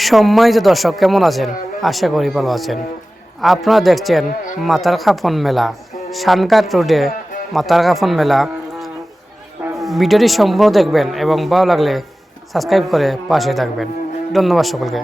সম্মানিত দর্শক, কেমন আছেন? আশা করি ভালো আছেন। আপনারা দেখছেন মাতার কাফন মেলা, শানঘাট রোডে মাতার কাফন মেলা। ভিডিওটি সম্পূর্ণ দেখবেন এবং ভালো লাগলে সাবস্ক্রাইব করে পাশে থাকবেন। ধন্যবাদ সকলকে।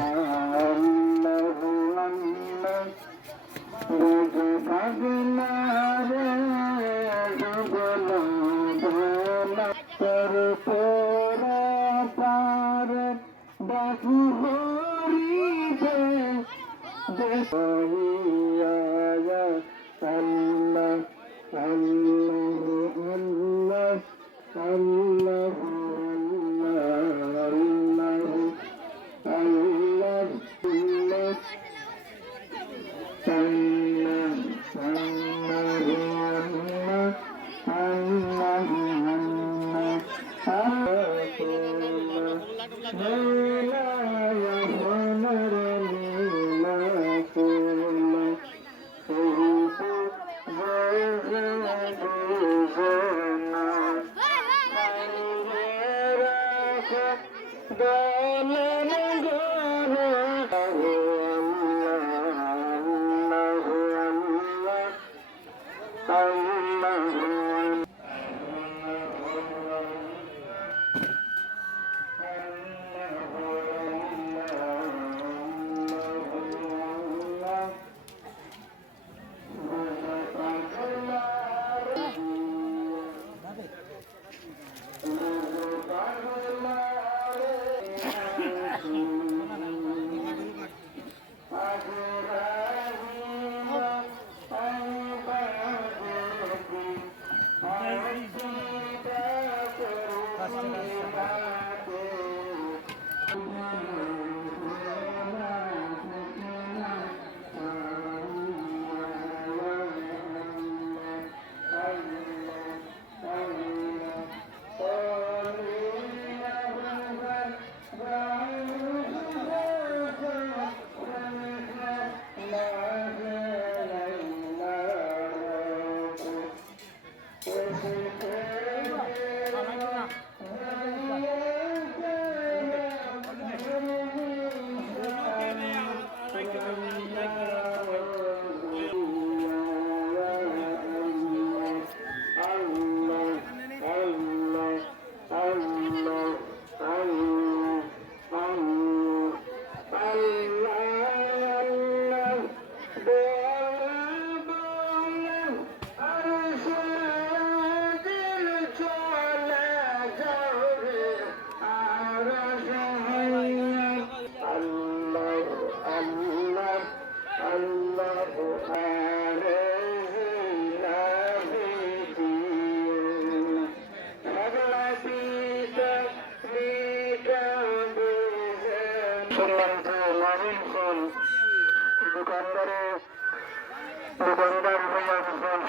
দোকানদার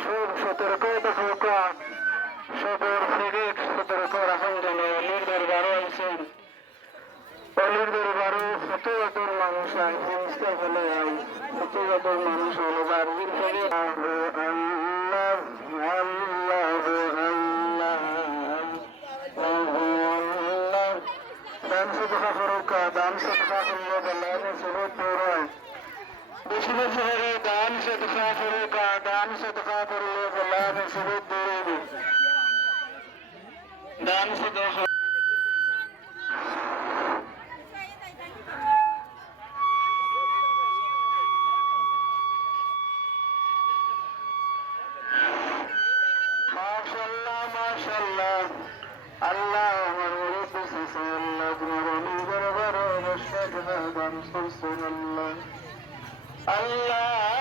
সব সতর্কতা সদর সিভিক সতর্ক রাখার জন্য অলির দরবারও আছেন। অলির দরবারও শত শতর মানুষ হিংসা হলে শত শতর মানুষ হলো বারবির থেকে আল্লাহ আল্লাহ আল্লাহ দান সদকা ফরকা দান সদকা করলে বললেন সবুত পৌরায় বেশি বেশি করে দান সদকা ফরকা দান সদকা করলে বললেন সবুত দৌড়বে দান সদকা Allah আমার মুরিদ সাল্লাল্লাহু আলাইহি ওয়া সাল্লাম Allah